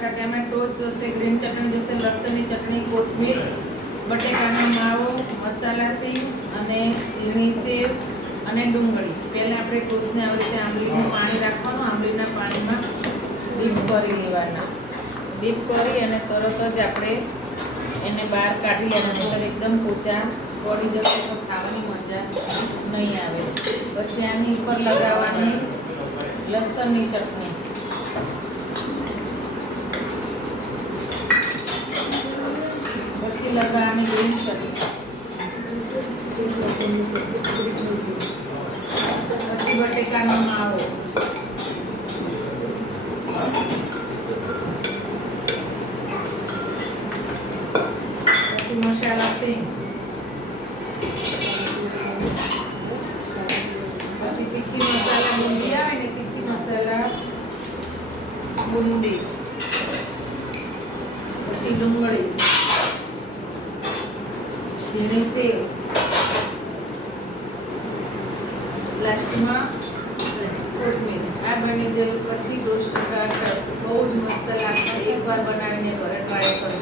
બટાકા ટેમેટોસ જોશે, ગ્રીન ચટણી જોશે, લસણની ચટણી, કોથમીર, બટેકાનો માવો, મસાલા સેવ અને ઝીણી સેવ અને ડુંગળી. પહેલાં આપણે ટોસ્ટને આવી રીતે આંબલીનું પાણી રાખવાનું, આંબલીના પાણીમાં ડીપ કરી લેવાના. ડીપ કરી અને તરત જ આપણે એને બહાર કાઢી લેવાના, નહીંતર એકદમ પોચા પડી જશે તો ખાવાની મજા નહીં આવે. પછી આની ઉપર લગાવવાની લસણની ચટણી, પછી લગાવવાની ગ્રીન ચટણી, પછી બટેકાનો માવો, પછી મસાલા સિંગ, પછી તીખી મસાલા બુંદી આવે ને, તીખી મસાલા બુંદી, પછી ડુંગળી, ઝીણી સેવ, લાસ્ટમાં કોથમીર. આ બની જાય પછી રોસ્ટ બહુ જ મસ્ત લાગશે. એકવાર બનાવીને ઘરે ટ્રાય કરો.